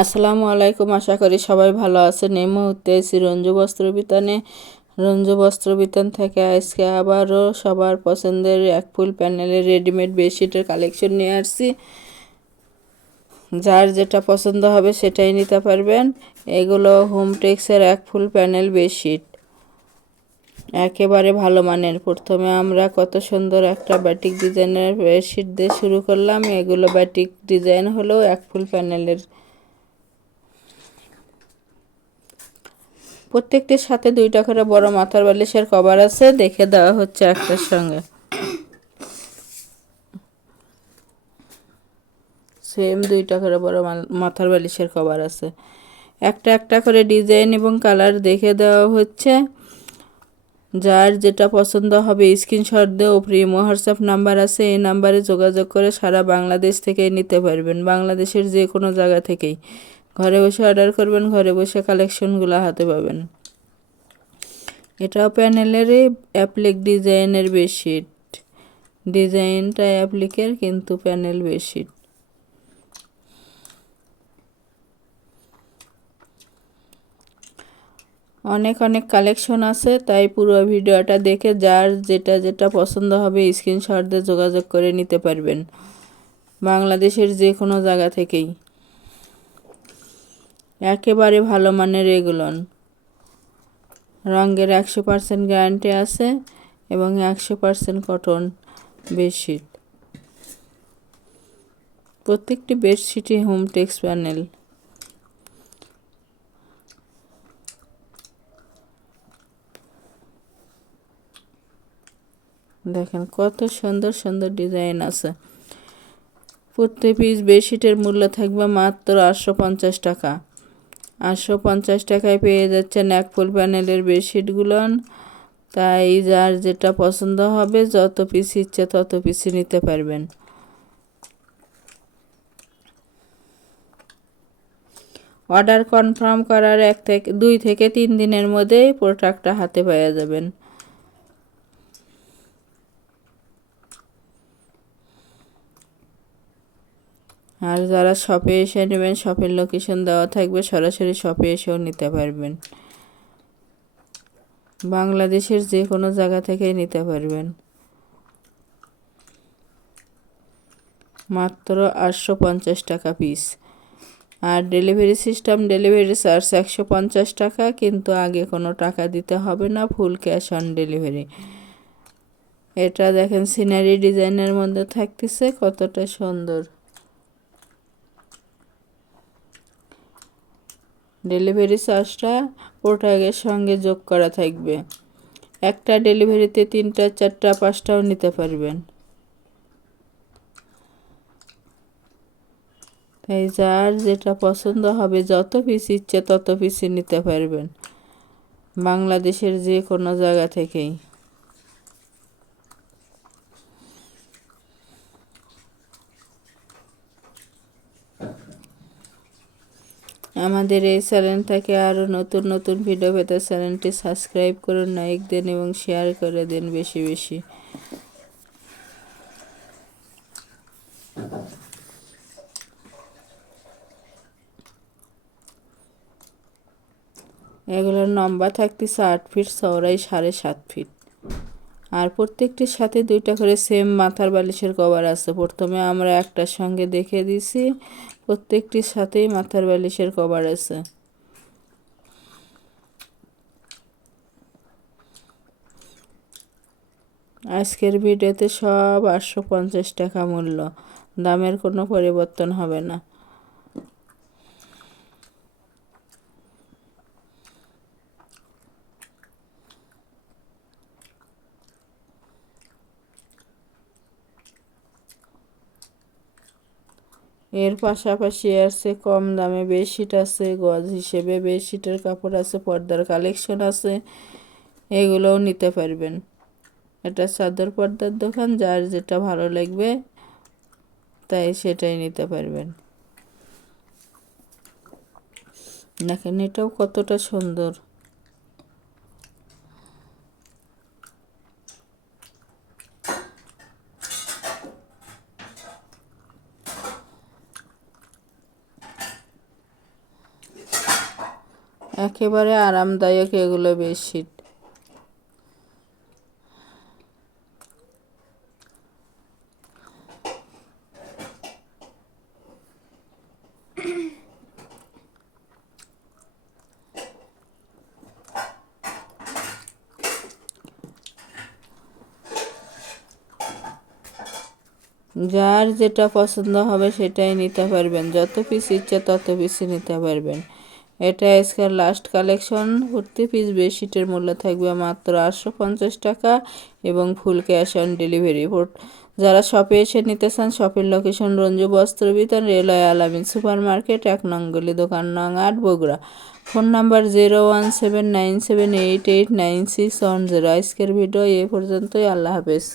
আসসালামু আলাইকুম। আশা করি সবাই ভালো আছেন। এই মুহূর্তে এসি রঞ্জু বস্ত্রবিতানে। রঞ্জু বস্ত্রবিতান থেকে আজকে আবারও সবার পছন্দের এক ফুল প্যানেলের রেডিমেড বেডশিটের কালেকশন নিয়ে আসছি। যার যেটা পছন্দ হবে সেটাই নিতে পারবেন। এগুলো হোমটেক্সের এক ফুল প্যানেল বেডশিট, একেবারে ভালো মানের। প্রথমে আমরা কত সুন্দর একটা বাটিক ডিজাইনের বেডশিট দিয়ে শুরু করলাম। এগুলো বাটিক ডিজাইন হলেও এক ফুল প্যানেলের। প্রত্যেকটির সাথে 2টা করে বড় মাথার বালিশের কভার আছে, দেখে দেওয়া হচ্ছে একটার সঙ্গে। সেম 2টা করে বড় মাথার বালিশের কভার আছে। একটা একটা করে ডিজাইন এবং কালার দেখে দেওয়া হচ্ছে। যার যেটা পছন্দ হবে স্ক্রিনশট দিয়ে উপরে হোয়াটসঅ্যাপ নাম্বার আছে, এই নাম্বারে যোগাযোগ করে সারা বাংলাদেশ থেকেই নিতে পারবেন। বাংলাদেশের যে কোনো জায়গা থেকেই ঘরে বসে অর্ডার করবেন, ঘরে বসে কালেকশনগুলো হাতে পাবেন। এটাও প্যানেলেরই অ্যাপ্লিক ডিজাইনের বেডশিট। ডিজাইনটা অ্যাপ্লিকের কিন্তু প্যানেল বেডশিট। অনেক অনেক কালেকশন আছে, তাই পুরো ভিডিওটা দেখে যার যেটা যেটা পছন্দ হবে স্ক্রিনশট দিয়ে যোগাযোগ করে নিতে পারবেন বাংলাদেশের যে কোনো জায়গা থেকেই। একেবারে ভালো মানের এগুলো। রঙের 100% গ্যারান্টি আছে এবং 100% কটন বেডশিট। প্রত্যেকটি বেডশিটই হোমটেক্স প্যানেল। দেখেন কত সুন্দর সুন্দর ডিজাইন আছে। প্রত্যেক পিস বেডশিটের মূল্য থাকবে মাত্র 850 টাকা। 850 টাকায় পেয়ে যাচ্ছেন এক ফুল প্যানেলের বেডশিটগুলো। তাই যার যেটা পছন্দ হবে যত পিস ইচ্ছে তত পিস নিতে পারবেন। অর্ডার কনফার্ম করার 2 থেকে 3 দিনের মধ্যেই প্রোডাক্টটা হাতে পেয়ে যাবেন। আর যারা শপে এসে নেবেন, শপের লোকেশন দেওয়া থাকবে, সরাসরি শপে এসেও নিতে পারবেন। বাংলাদেশের যে কোনো জায়গা থেকেই নিতে পারবেন। মাত্র 850 টাকা পিস। আর ডেলিভারি সিস্টেম, ডেলিভারি চার্জ 150 টাকা, কিন্তু আগে কোনো টাকা দিতে হবে না, ফুল ক্যাশ অন ডেলিভারি। এটা দেখেন সিনারি ডিজাইনের মধ্যে থাকতেছে, কতটা সুন্দর। ডেলিভারি চার্জটা প্রোডাক্টের সঙ্গে যোগ করা থাকবে। একটা ডেলিভারিতে 3টা 4টা 5টাও নিতে পারবেন। তাই যার যেটা পছন্দ হবে যত পিস ইচ্ছে তত পিসই নিতে পারবেন বাংলাদেশের যে কোনো জায়গা থেকেই। আমাদের এই চ্যানেল থেকে আরও নতুন নতুন ভিডিও পেতে চ্যানেলটি সাবস্ক্রাইব করুন, লাইক দেন এবং শেয়ার করে দিন বেশি বেশি। এগুলোর লম্বা থাকতেছে 8 ফিট, চওড়াই 7.5 ফিট। আর প্রত্যেকটির সাথে 2টা করে সেম মাথার বালিশের কভার আছে। প্রথমে আমরা একটার সঙ্গে দেখে দিছি, প্রত্যেকটির সাথেই মাথার বালিশের কভার আছে। আজকের ভিডিওতে সব 850 টাকা মূল্য, দামের কোনো পরিবর্তন হবে না। এর পাশাপাশি আছে কম দামে বেডশিট আছে, গজ হিসেবে বেডশিটের কাপড় আছে, পর্দার কালেকশন আছে, এগুলোও নিতে পারবেন। এটা চাদর পর্দার দোকান, যার যেটা ভালো লাগবে তাই সেটাই নিতে পারবেন। দেখেন এটাও কতটা সুন্দর। একেবারে আরামদায়ক এগুলো বেডশিট। যার যেটা পছন্দ হবে সেটাই নিতে পারবেন, যত পিস ইচ্ছে তত পিসই নিতে পারবেন। এটা আজকের লাস্ট কালেকশন। প্রতি পিস বেডশিটের মূল্য থাকবে মাত্র 850 টাকা এবং ফুল ক্যাশ অন ডেলিভারি। যারা শপে এসে নিতে চান, শপের লোকেশন রঞ্জু বস্ত্র বিতান, রেলওয়ে আলামিন সুপার মার্কেট, 1 নং গলি, দোকান নং 8, বগুড়া। Phone number 01797889610। আজকের ভিডিও এ পর্যন্তই। আল্লাহ হাফেজ।